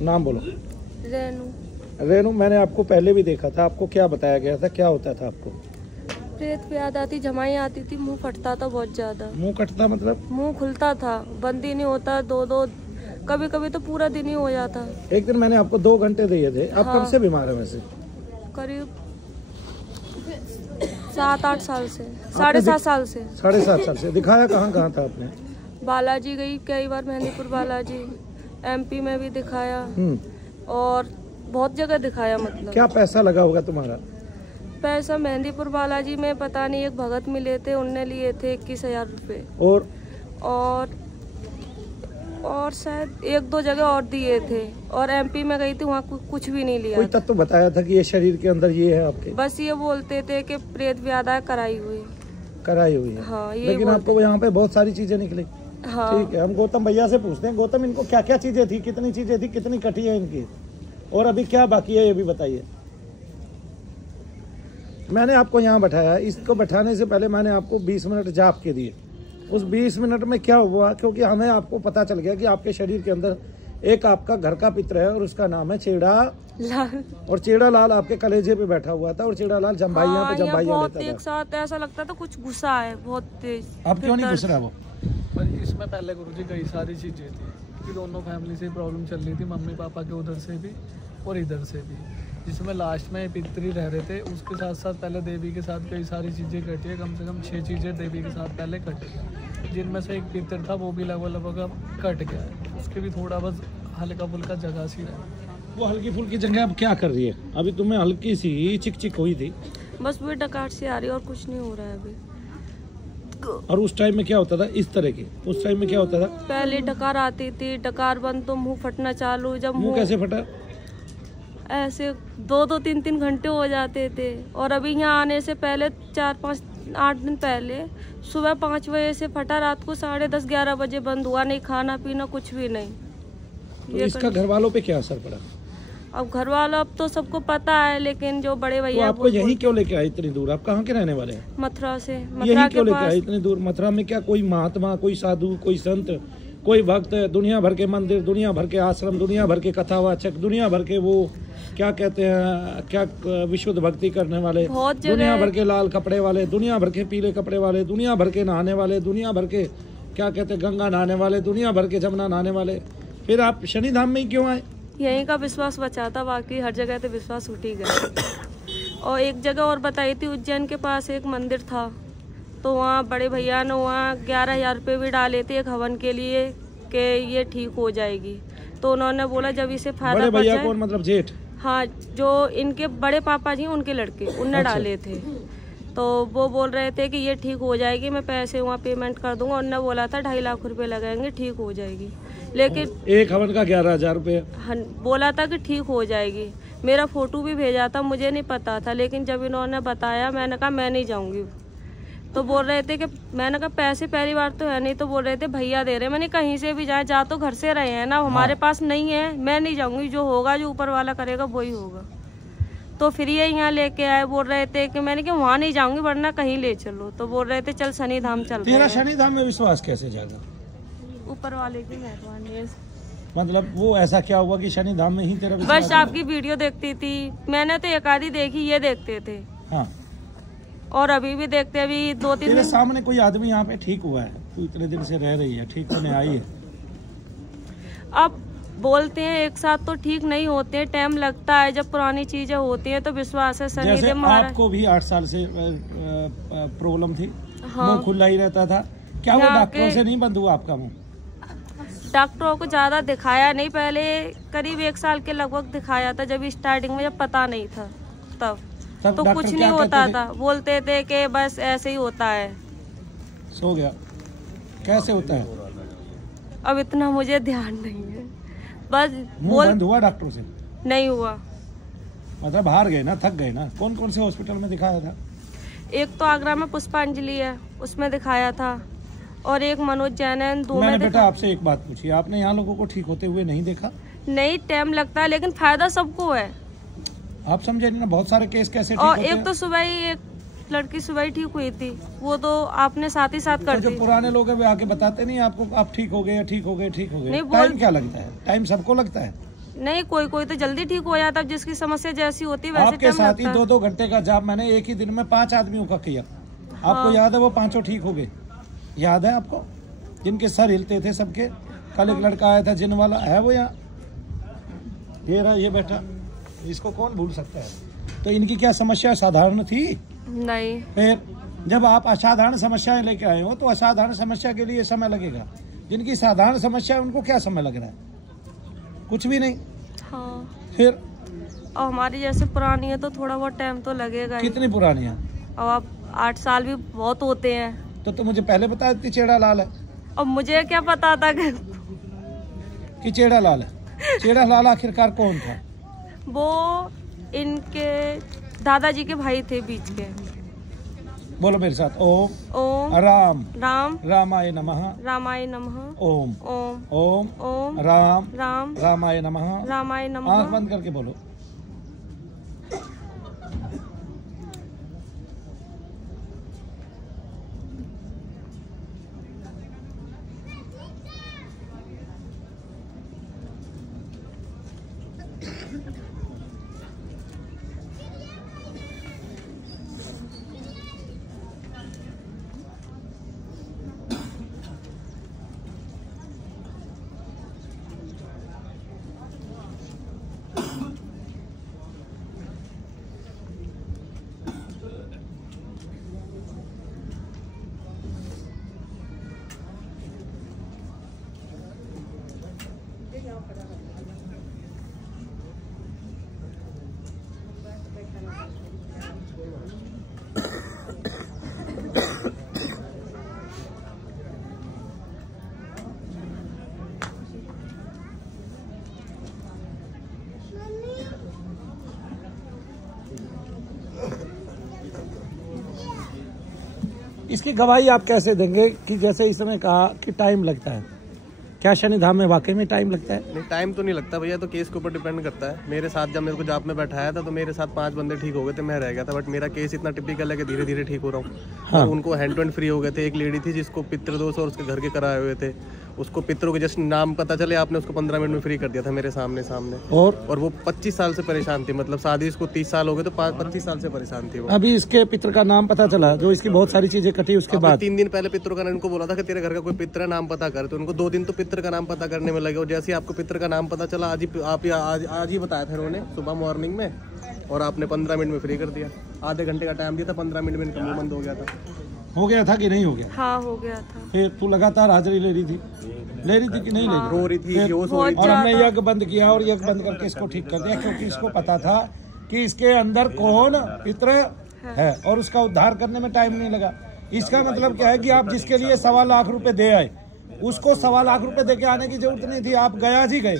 नाम बोलो। रेनू। रेनू, मैंने आपको पहले भी देखा था, आपको क्या बताया गया था, क्या होता था आपको? प्रेत पे याद आती, जमाई आती थी, मुंह फटता था बहुत ज्यादा। मुंह कटता मतलब? मुंह खुलता था, बंद ही नहीं होता, दो कभी कभी तो पूरा दिन ही हो जाता। एक दिन मैंने आपको 2 घंटे दिए थे। आप हाँ। कब से बीमार है वैसे? करीब 7-8 साल से, 7.5 साल से। 7.5 साल से। दिखाया कहाँ कहाँ था आपने? बालाजी गई कई बार, मेहंदीपुर बालाजी, MP में भी दिखाया और बहुत जगह दिखाया। मतलब क्या पैसा लगा होगा तुम्हारा? पैसा मेहंदीपुर बालाजी में पता नहीं, एक भगत मिले थे, उनने लिए थे 21,000 रुपये। और शायद 1-2 जगह और दिए थे। और MP में गई थी, वहाँ कुछ भी नहीं लिया। कोई तत्व बताया था कि ये शरीर के अंदर ये है आपके? बस ये बोलते थे कि प्रेत व्याधा कराई हुई है। हाँ, ये लेकिन आपको यहाँ पे बहुत सारी चीजें निकली। हाँ। ठीक है, हम गौतम भैया से पूछते हैं। गौतम, इनको क्या क्या चीजें थी, कितनी चीजें थी, कितनी कटी है इनकी, और अभी क्या बाकी है ये भी बताइए। मैंने आपको यहाँ बैठाया, इसको बैठाने से पहले मैंने आपको 20 मिनट जाप के दिए। उस 20 मिनट में क्या हुआ? क्योंकि हमें आपको पता चल गया कि आपके शरीर के अंदर एक आपका घर का पित्र है और उसका नाम है चेड़ा लाल। और चेड़ा लाल आपके कलेजे पे बैठा हुआ था और चेड़ा लाल जम्भाइयाँ पे जम्भाइयाँ लेता था। एक साथ ऐसा लगता था कुछ घुसा है बहुत तेज। अब क्यों नहीं घुस रहा वो? पर इसमें पहले गुरुजी कई सारी चीजें थी कि दोनों फैमिली से प्रॉब्लम चल रही थी, मम्मी पापा के उधर से भी और इधर से भी, जिसमें लास्ट में पितरी रह रहे थे। उसके साथ साथ पहले देवी के साथ कई सारी चीज़ें कटी है, कम से कम 6 चीज़ें देवी के साथ पहले कटी, जिनमें से एक पितर था वो भी लगभग अब कट गया है। उसके भी थोड़ा बस हल्का फुल्का जगह सी रहा। वो हल्की फुल्की जगह अब क्या कर रही है? अभी तुम्हें हल्की सी चिक चिक हुई थी, बस वो डकार से आ रही है और कुछ नहीं हो रहा है अभी। और उस टाइम में क्या होता था इस तरह की? उस टाइम में क्या होता था? पहले डकार आती थी, डकार बंद तो मुंह फटना चालू। जब मुंह कैसे फटा? ऐसे 2-2, 3-3 घंटे हो जाते थे। और अभी यहाँ आने से पहले 4-5-8 दिन पहले सुबह 5 बजे से फटा, रात को 10:30, 11 बजे बंद हुआ। नहीं खाना पीना कुछ भी नहीं। तो इसका घर वालों पे क्या असर पड़ा? अब घर वालों, अब तो सबको पता है, लेकिन जो बड़े भैया। तो आपको यहीं क्यों लेके आए इतनी दूर? आप कहाँ के रहने वाले हैं? मथुरा से। यहीं क्यों लेके आए इतनी दूर? मथुरा में क्या कोई महात्मा, कोई साधु, कोई संत, कोई भक्त, दुनिया भर के मंदिर, दुनिया भर के आश्रम, दुनिया भर के कथावाचक, दुनिया भर के वो क्या कहते हैं, क्या विशुद्ध भक्ति करने वाले, दुनिया भर के लाल कपड़े वाले, दुनिया भर के पीले कपड़े वाले, दुनिया भर के नहाने वाले, दुनिया भर के क्या कहते हैं गंगा नहाने वाले, दुनिया भर के जमुना नहाने वाले। फिर आप शनि धाम में ही क्यों आए? यहीं का विश्वास बचा था, बाकी हर जगह तो विश्वास उठ ही गया। और एक जगह और बताई थी, उज्जैन के पास एक मंदिर था, तो वहाँ बड़े भैया ने वहाँ 11,000 रुपये भी डाले थे एक हवन के लिए कि ये ठीक हो जाएगी। तो उन्होंने बोला जब इसे फायदा बड़े भैया कौन, मतलब जेठ? हाँ, जो इनके बड़े पापा जी उनके लड़के, उनने डाले थे। तो वो बोल रहे थे कि ये ठीक हो जाएगी, मैं पैसे वहाँ पेमेंट कर दूंगा। उन्होंने बोला था 2.5 लाख रुपए लगेंगे, ठीक हो जाएगी। लेकिन एक हवन का 11,000 रुपये बोला था कि ठीक हो जाएगी। मेरा फोटो भी भेजा था, मुझे नहीं पता था, लेकिन जब इन्होंने बताया मैंने कहा मैं नहीं जाऊंगी। तो बोल रहे थे कि, मैंने कहा पैसे पहली बार तो है नहीं, तो बोल रहे थे भैया दे रहे। मैंने कहीं से भी जाए, जा तो घर से रहे हैं ना, हमारे पास नहीं है, मैं नहीं जाऊंगी, जो होगा जो ऊपर वाला करेगा वही होगा। तो फिर ये यहाँ लेके आए, बोल रहे थे कि मैंने कहा वहाँ नहीं जाऊंगी वरना कहीं ले चलो। तो बोल रहे थे चल शनि धाम चल। तेरा शनि धाम में विश्वास कैसे जागा? ऊपर वाले की मेहरबानी। मतलब वो ऐसा क्या हुआ कि शनि धाम में ही तेरा विश्वास? बस आपकी वीडियो देखती थी मैंने, तो एक आधी देखी, ये देखते थे। हाँ। और अभी भी देखते, अभी 2-3 दिन। सामने कोई आदमी यहाँ पे ठीक हुआ है, तू इतने दिन से रह रही है, ठीक होने आई है। अब बोलते हैं एक साथ तो ठीक नहीं होते, टाइम लगता है। जब पुरानी चीजें होती हैं तो विश्वास है। जैसे आपको भी 8 साल से प्रॉब्लम थी, मुंह खुला ही रहता था, क्या वो डॉक्टरों से नहीं बंद हुआ आपका मुंह? डॉक्टरों को ज्यादा दिखाया नहीं, पहले करीब 1 साल के लगभग दिखाया था, जब स्टार्टिंग में, जब पता नहीं था तब तो कुछ नहीं होता था। बोलते थे कि बस ऐसे ही होता है। सो गया। कैसे होता है? अब इतना मुझे ध्यान नहीं है। बस मुंह बंद हुआ डॉक्टरों से? नहीं हुआ। मतलब हार गए ना, थक गए ना? कौन कौन से हॉस्पिटल में दिखाया था? एक तो आगरा में पुष्पांजलि है, उसमें दिखाया था, और एक मनोज जैन है, 2 में। बेटा आपसे एक बात पूछी, आपने यहाँ लोगों को ठीक होते हुए नहीं देखा? नहीं, टाइम लगता है, लेकिन फायदा सबको है। आप समझे ना, बहुत सारे केस कैसे ठीक और होते हैं? एक तो सुबह ही एक लड़की सुबह ही ठीक हुई थी, वो तो आपने साथ ही साथ कर दी। जो पुराने लोग हैं वे आके बताते नहीं आपको आप ठीक हो गए, ठीक हो गए, ठीक हो गए? टाइम क्या लगता है? टाइम सबको लगता है। नहीं, कोई कोई तो जल्दी ठीक हो जाता है, जिसकी समस्या जैसी होती है वैसे आपके टाइम साथ लगता ही है। 2-2 घंटे का जॉब मैंने एक ही दिन में 5 आदमियों का किया। आपको याद है वो 5 ठीक हो गए? याद है आपको? जिनके सर हिलते थे सबके। कल एक लड़का आया था जिन वाला, है वो यहाँ, ये रहा, ये बैठा, इसको कौन भूल सकता है? तो इनकी क्या समस्या साधारण थी? नहीं। फिर जब आप असाधारण समस्याएं लेके आए हो तो असाधारण समस्या के लिए समय लगेगा। जिनकी साधारण समस्या है उनको क्या समय लग रहा है? कुछ भी नहीं। हाँ। फिर और हमारी जैसे पुरानी है तो थोड़ा बहुत टाइम तो लगेगा ही। कितनी पुरानी है? अब आप 8 साल भी बहुत होते हैं। तो मुझे पहले बता देती चेड़ा लाल है। अब मुझे क्या पता था कि चेड़ा लाल है? चेड़ा लाल आखिरकार कौन था? वो इनके दादाजी के भाई थे बीच के। बोलो मेरे साथ, ओम ओम राम राम रामाय नमः, रामाय नमः, ओम ओम ओम ओम राम राम रामाय नमः। रामाय आंख नमः। बंद करके बोलो। इसकी गवाही आप कैसे देंगे कि जैसे इसने कहा कि टाइम लगता है, क्या शनिधाम में वाकई में टाइम लगता है? नहीं, टाइम तो नहीं लगता भैया, तो केस के ऊपर डिपेंड करता है। मेरे साथ जब मेरे को जॉब में बैठाया था तो मेरे साथ 5 बंदे ठीक हो गए थे, मैं रह गया था। बट मेरा केस इतना टिपिकल है कि धीरे धीरे ठीक हो रहा हूँ। हाँ। और उनको हैंड टू हैंड फ्री हो गए थे। एक लेडी थी जिसको पितृदोष और उसके घर के कराए हुए थे, उसको पितरों के जस्ट नाम पता चले आपने उसको 15 मिनट में फ्री कर दिया था मेरे सामने। और वो 25 साल से परेशान थी, मतलब शादी इसको 30 साल हो गए तो 25 साल से परेशान थी वो। अभी इसके पितर का नाम पता चला, जो इसकी बहुत सारी चीजें कटी उसके बाद। 3 दिन पहले पितरों का इनको बोला था कि तेरे घर का कोई पितर है, नाम पता कर। तो उनको 2 दिन तो पितर का नाम पता करने में लगे। और जैसे ही आपको पितर का नाम पता चला, आज ही बताया था उन्होंने सुबह मॉर्निंग में, और आपने 15 मिनट में फ्री कर दिया। आधे घंटे का टाइम दिया था, 15 मिनट में इनका मुंह बंद हो गया था। हो गया था कि नहीं हो गया? हाँ, हो गया था। फिर तू लगातार हाजिरी ले रही थी कि नहीं ले रही? रो रही थी, बेहोश हो रही थी। और हमने यज्ञ बंद किया और यज्ञ बंद करके इसको ठीक कर दिया, क्योंकि इसको पता था कि इसके अंदर कौन पितृ है और उसका उद्धार करने में टाइम नहीं लगा। इसका मतलब क्या है कि आप जिसके लिए 1.25 लाख रुपए दे आए, उसको 1.25 लाख रुपए दे के आने की जरूरत नहीं थी। आप गया जी गए,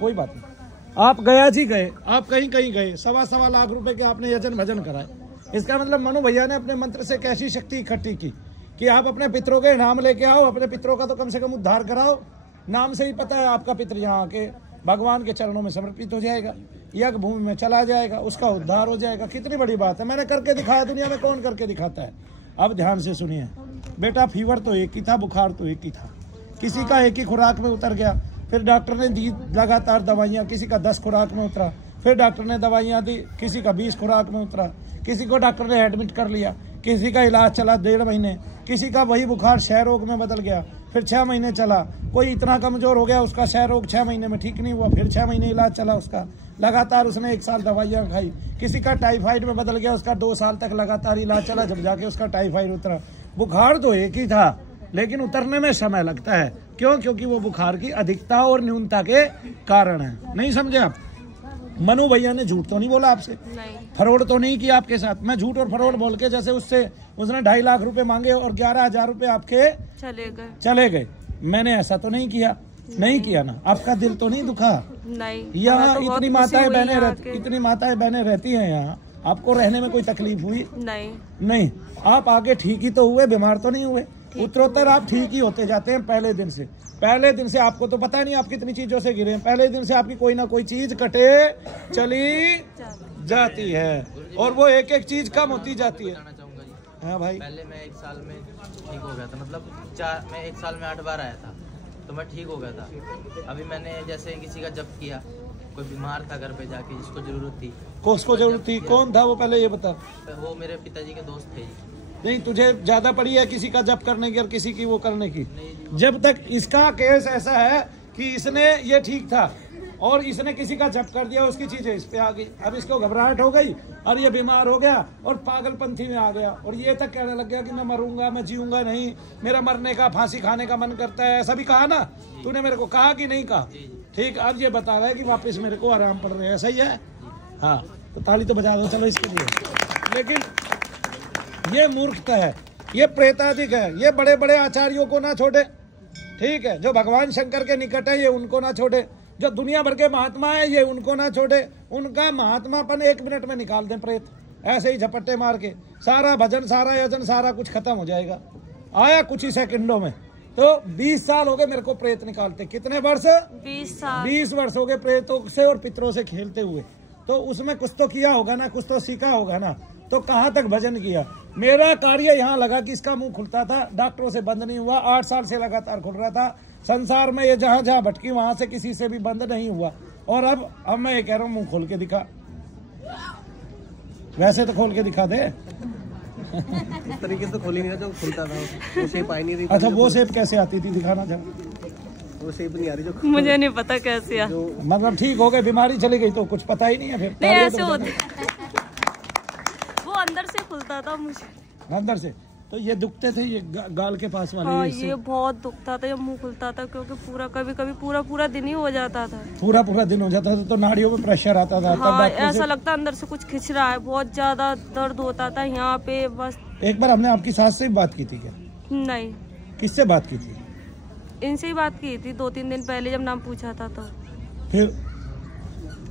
कोई बात नहीं, आप गया जी गए, आप कहीं गए, 1.25 लाख रुपए के आपने यजन भजन कराए। इसका मतलब मनु भैया ने अपने मंत्र से कैसी शक्ति इकट्ठी की कि आप अपने पितरों के नाम लेके आओ, अपने पितरों का तो कम से कम उद्धार कराओ। नाम से ही पता है आपका पितर यहाँ आके भगवान के चरणों में समर्पित हो जाएगा, यज्ञ भूमि में चला जाएगा, उसका उद्धार हो जाएगा। कितनी बड़ी बात है, मैंने करके दिखाया। दुनिया में कौन करके दिखाता है? अब ध्यान से सुनिए बेटा, फीवर तो एक ही था, बुखार तो एक ही था, किसी का एक ही खुराक में उतर गया, फिर डॉक्टर ने दी लगातार दवाइयाँ, किसी का 10 खुराक में उतरा, फिर डॉक्टर ने दवाइयाँ दी, किसी का 20 खुराक में उतरा, किसी को डॉक्टर ने एडमिट कर लिया, किसी का इलाज चला 1.5 महीने, किसी का वही बुखार क्षय रोग में बदल गया, फिर 6 महीने चला, कोई इतना कमजोर हो गया उसका क्षय रोग 6 महीने में ठीक नहीं हुआ, फिर 6 महीने इलाज चला उसका, लगातार उसने 1 साल दवाइयाँ खाई, किसी का टाइफाइड में बदल गया, उसका 2 साल तक लगातार इलाज चला, जब जाके उसका टाइफाइड उतरा। बुखार तो एक ही था, लेकिन उतरने में समय लगता है। क्यों? क्योंकि वो बुखार की अधिकता और न्यूनता के कारण है। नहीं समझे आप? मनु भैया ने झूठ तो नहीं बोला आपसे, फरोड तो नहीं किया आपके साथ। मैं झूठ और फरोड बोल के जैसे उसने 2.5 लाख रुपए मांगे और 11,000 रुपए आपके चले गए, मैंने ऐसा तो नहीं किया? नहीं किया ना? आपका दिल तो नहीं दुखा? नहीं। यहाँ इतनी माताएं बहनें रहती हैं, यहाँ आपको रहने में कोई तकलीफ हुई? नहीं। आप आगे ठीक ही तो हुए, बीमार तो नहीं हुए। उत्तरोत्तर आप ठीक ही होते जाते हैं। पहले दिन से आपको तो पता नहीं आप कितनी चीजों से गिरे हैं। पहले दिन से आपकी कोई ना कोई चीज कटे चली जाती है और वो एक एक चीज कम होती जाती है। हाँ भाई, पहले मैं 1 साल में ठीक हो गया था, मतलब मैं 1 साल में 8 बार आया था। तो मैं ठीक हो गया था। अभी मैंने जैसे किसी का जब किया, कोई बीमार था घर पे जाके जिसको जरूरत थी। किसको जरूरत थी? कौन था वो, पहले ये बता। वो मेरे पिताजी के दोस्त थे। नहीं, तुझे ज्यादा पड़ी है किसी का जब करने की और किसी की वो करने की? जब तक इसका केस ऐसा है कि इसने ये ठीक था और इसने किसी का जब कर दिया, उसकी चीजें इस पे आ गई। अब इसको घबराहट हो गई और ये बीमार हो गया और पागलपंथी में आ गया और ये तक कहने लग गया कि मैं मरूंगा, मैं जीऊंगा नहीं, मेरा मरने का, फांसी खाने का मन करता है। ऐसा भी कहा ना तूने मेरे को, कहा कि नहीं कहा? ठीक, अब ये बता रहा है कि वापस मेरे को आराम पड़ रहे हैं, सही है? हाँ, तो ताली तो बजा दो चलो इसके लिए। लेकिन ये मूर्खता है, ये प्रेताधिक है। ये बड़े बड़े आचार्यों को ना छोड़े, ठीक है, जो भगवान शंकर के निकट है ये उनको ना छोड़े, जो दुनिया भर के महात्मा है ये उनको ना छोड़े। उनका महात्मापन 1 मिनट में निकाल दें प्रेत, ऐसे ही झपट्टे मार के सारा भजन, सारा यजन, सारा कुछ खत्म हो जाएगा। आया कुछ ही सेकंडों में। तो 20 साल हो गए मेरे को प्रेत निकालते। कितने वर्ष? 20 साल। 20 वर्ष हो गए प्रेतों से और पितरों से खेलते हुए। तो उसमें कुछ तो किया होगा ना, कुछ तो सीखा होगा ना। तो कहाँ तक भजन किया? मेरा कार्य यहाँ लगा कि इसका मुंह खुलता था, डॉक्टरों से बंद नहीं हुआ, 8 साल से लगातार खुल रहा था। संसार में ये जहाँ जहाँ भटकी वहां से किसी से भी बंद नहीं हुआ। और अब मैं ये कह रहा हूँ, मुंह खोल के दिखा। वैसे तो खोल के दिखा दे। इस तरीके से खोली नहीं रहा जो खुलता था, वो शेप आई नहीं रही। अच्छा, वो शेप कैसे आती थी? दिखाना जरा। वो शेप नहीं आ रही जो, मुझे नहीं पता कैसे आ। मतलब ठीक हो गए, बीमारी चली गई तो कुछ पता ही नहीं है फिर? नहीं, ऐसे होती, वो अंदर से खुलता था मुझे, अंदर से। तो ये दुखते थे ये गाल के पास वाले? हाँ, ये बहुत दुखता था, ये मुंह खुलता था क्योंकि पूरा कभी कभी पूरा दिन ही हो जाता था। पूरा दिन हो जाता था तो नाड़ियों में प्रेशर आता था। हाँ, ऐसा लगता अंदर से कुछ खिंच रहा है, बहुत ज्यादा दर्द होता था यहाँ पे। बस एक बार हमने आपकी सास से बात की थी क्या? नहीं। किससे बात की थी? इनसे ही बात की थी 2-3 दिन पहले जब नाम पूछा था। तो फिर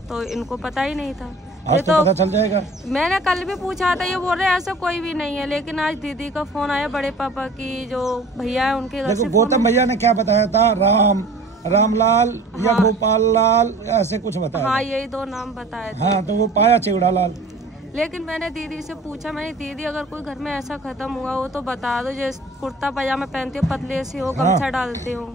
तो इनको पता ही नहीं था। आज तो पता चल जाएगा। मैंने कल भी पूछा था, ये बोल रहे ऐसा कोई भी नहीं है। लेकिन आज दीदी का फोन आया, बड़े पापा की जो भैया है उनके घर से। देखो गौतम भैया ने क्या बताया था? रामलाल या हाँ, गोपाल लाल ऐसे कुछ बताया। हाँ, यही 2 नाम बताए थे। हाँ, तो वो पाया चिवड़ा लाल। लेकिन मैंने दीदी से पूछा, मैंने दीदी अगर कोई घर में ऐसा खत्म हुआ हो तो बता दो, जैसे कुर्ता पजामा पहनती हो, पतले से हो, गमछा डालते हो।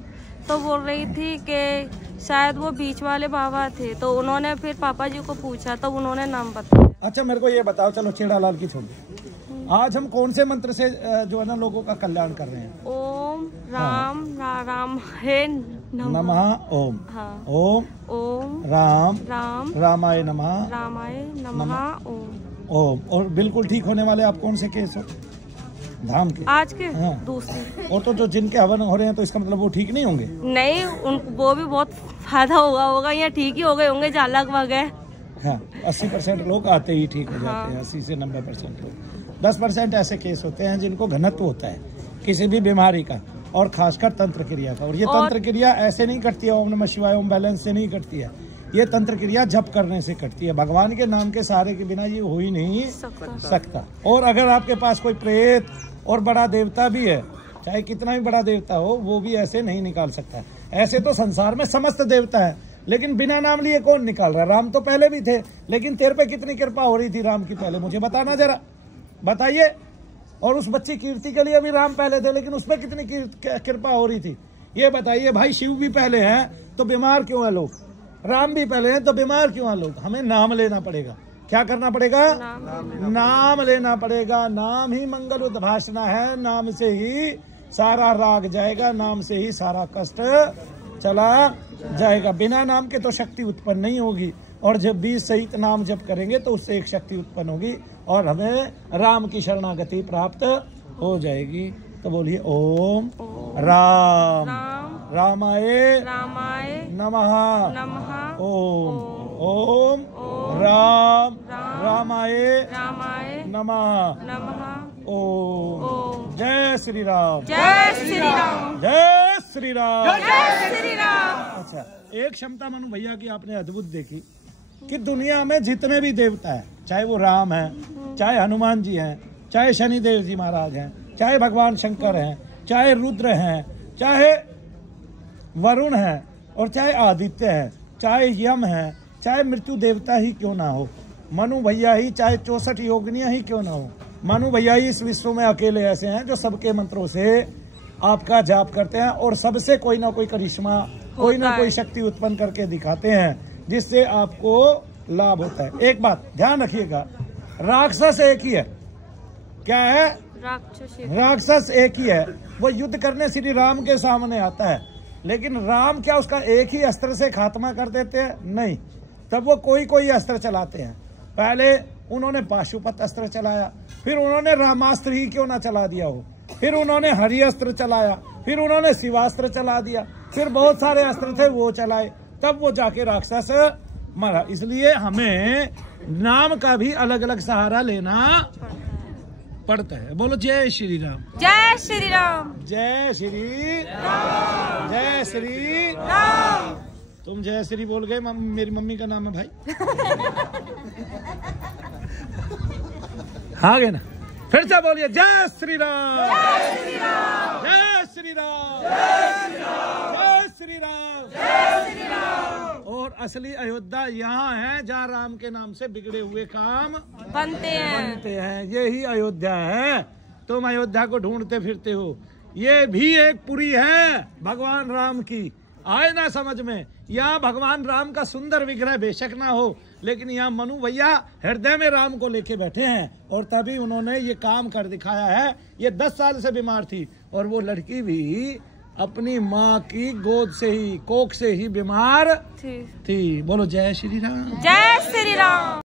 तो बोल रही थी कि शायद वो बीच वाले बाबा थे। तो उन्होंने फिर पापा जी को पूछा तो उन्होंने नाम बताया। अच्छा, मेरे को ये बताओ, चलो चिवड़ा लाल की छोड़ दो, आज हम कौन से मंत्र से जो है ना लोगों का कल्याण कर रहे हैं? ओम राम राम है नमः। ओम। हाँ। ओम राम रामाय नमः। रामाय नमः। ओम। ओम। और बिल्कुल ठीक होने वाले आप कौन से केस हो? धाम के आज के? हाँ। दूसरे। और तो जो जिनके हवन हो रहे हैं तो इसका मतलब वो ठीक नहीं होंगे? नहीं, वो भी बहुत फायदा होगा या ठीक ही हो गए होंगे जहाँ लगभग गए। हाँ, 80% लोग आते ही ठीक हो जाते हैं। 80 से 90% लोग। 10% ऐसे केस होते हैं जिनको घनत्व होता है किसी भी बीमारी का, और खासकर तंत्र क्रिया का। और ये तंत्र क्रिया ऐसे नहीं करती है ओम नमः शिवाय ओम बैलेंस से नहीं करती है। ये तंत्र क्रिया जप करने से करती है। भगवान के नाम के सहारे के बिना ये हो ही नहीं सकता। और अगर आपके पास कोई प्रेत और बड़ा देवता भी है, चाहे कितना भी बड़ा देवता हो, वो भी ऐसे नहीं निकाल सकता। ऐसे तो संसार में समस्त देवता है, लेकिन बिना नाम लिए कौन निकाल रहा? राम तो पहले भी थे, लेकिन तेरे पे कितनी कृपा हो रही थी राम की पहले? मुझे बताना जरा, बताइए। और उस बच्ची कीर्ति के लिए भी राम पहले थे, लेकिन उस पर कितनी कृपा हो रही थी ये बताइए। भाई शिव भी पहले हैं तो बीमार क्यों है लोग? राम भी पहले हैं तो बीमार क्यों है लोग? हमें नाम लेना पड़ेगा। क्या करना पड़ेगा? नाम लेना पड़ेगा। नाम ही मंगल उद्भाषणा है। नाम से ही सारा राग जाएगा, नाम से ही सारा कष्ट चला जाएगा। बिना नाम के तो शक्ति उत्पन्न नहीं होगी, और जब भी सहित नाम जप करेंगे तो उससे एक शक्ति उत्पन्न होगी और हमें राम की शरणागति प्राप्त हो जाएगी। तो बोलिए ओम राम रामाय नमः। ओम ओम राम रामाय नमः। ओम। जय श्री राम। जय श्री राम। जय श्री राम। जय श्री राम। अच्छा, एक क्षमता मनु भैया की आपने अद्भुत देखी कि दुनिया में जितने भी देवता है, चाहे वो राम है, चाहे हनुमान जी हैं, चाहे शनिदेव जी महाराज हैं, चाहे भगवान शंकर हैं, चाहे रुद्र हैं, चाहे वरुण है, और चाहे आदित्य है, चाहे यम है, चाहे मृत्यु देवता ही क्यों ना हो, मनु भैया ही, चाहे 64 योगिनियां ही क्यों ना हो, मनु भैया ही इस विश्व में अकेले ऐसे हैं जो सबके मंत्रों से आपका जाप करते हैं और सबसे कोई ना कोई करिश्मा, कोई ना कोई शक्ति उत्पन्न करके दिखाते हैं, जिससे आपको लाभ होता है। एक बात ध्यान रखिएगा, राक्षस एक ही है। क्या है? राक्षस एक ही है। वो युद्ध करने श्री राम के सामने आता है, लेकिन राम क्या उसका एक ही अस्त्र से खात्मा कर देते हैं? नहीं, तब वो कोई कोई अस्त्र चलाते हैं। पहले उन्होंने पाशुपत अस्त्र चलाया, फिर उन्होंने रामास्त्र ही क्यों ना चला दिया हो, फिर उन्होंने हरि अस्त्र चलाया, फिर उन्होंने शिवास्त्र चला दिया, फिर बहुत सारे अस्त्र थे वो चलाए, तब वो जाके राक्षस मरा। इसलिए हमें नाम का भी अलग अलग सहारा लेना पड़ता है। बोलो जय श्री राम। जय श्री राम। जय श्री राम। जय श्री राम। तुम जय श्री बोल गए, मेरी मम्मी का नाम है भाई। हाँ गए ना, फिर से बोलिए जय श्री राम। जय श्री राम। जय श्री राम। जय श्री राम। जय श्री राम। और असली अयोध्या यहाँ है जहाँ राम के नाम से बिगड़े हुए काम बनते हैं। यही अयोध्या है। तुम अयोध्या को ढूंढते फिरते हो, ये भी एक पुरी है भगवान राम की। आए ना समझ में? यहाँ भगवान राम का सुंदर विग्रह बेशक ना हो, लेकिन यहाँ मनु भैया हृदय में राम को लेके बैठे हैं, और तभी उन्होंने ये काम कर दिखाया है। ये 10 साल से बीमार थी, और वो लड़की भी अपनी माँ की गोद से ही, कोख से ही बीमार थी। बोलो जय श्री राम। जय श्री राम।